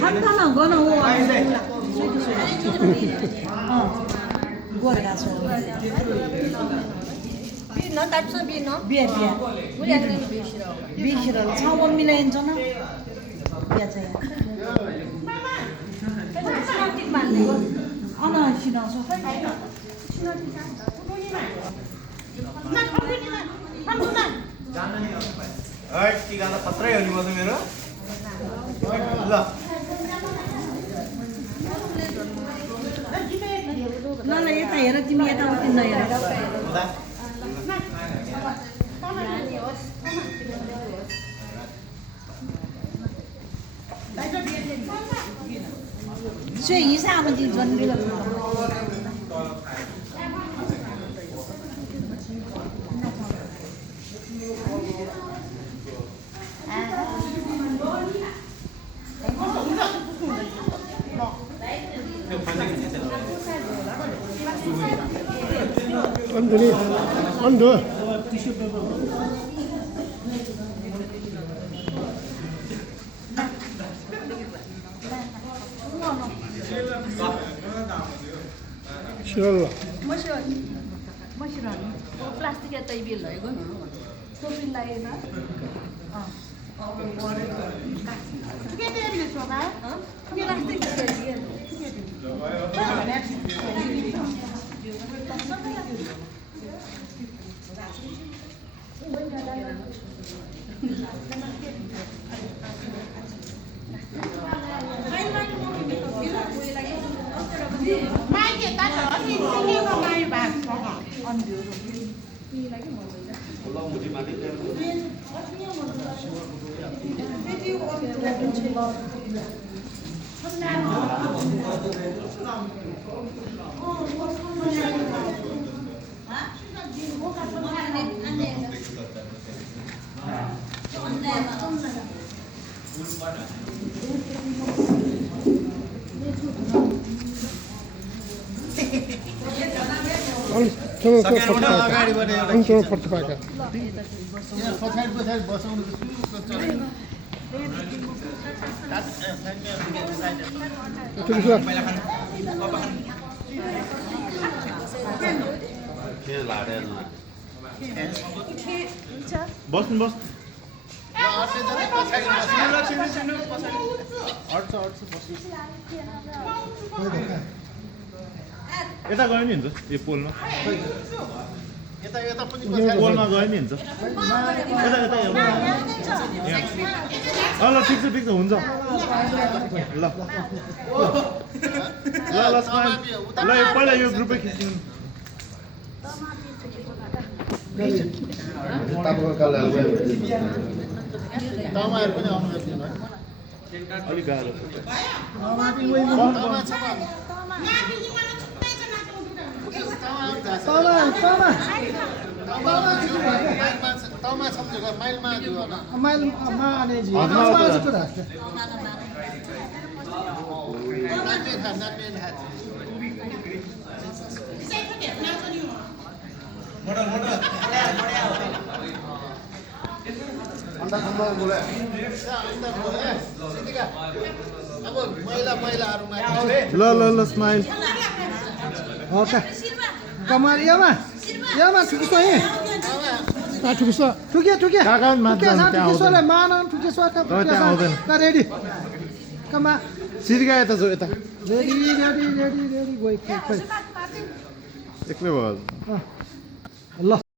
한타는 거는 오 구워라 가서 비너 답서 비너 비에 우리 아들은 비시러 비시를 차원 밀어인잖아 비자야 하나 신어서 टिका त खत्रै हो नि म त मेरो ल ल यता हेर तिमी यताउति नहेर所以一下子就准备了。안돼. 싫어라. म 싫어 प्लास्टिक त बिल लगेको न त्यो बिल लागेन के दे बिल सोगा plastic mai cái ta đó thì cái có mai bạc có hả ăn được rồi đi lấy cái món đấy 안쪽으로 퍼트박아. बस्नु बस यता गयो नि हुन्छ यो पोलमा पोलमा गयो नि हुन्छ यता यता ल ठिक छ हुन्छ ल ल ल ल पहिला यो ग्रुपै खिच्नु अलिक गाह्रो ल ल ल स्माइल ओके कमार यामा ठुकिसो है ठुकिसो ठुकिया काका मात्र ठुकिसोले मान ठुकिसो का रेडी कमा सिर्का यता जो यता रेडी गइ एक्लै भयो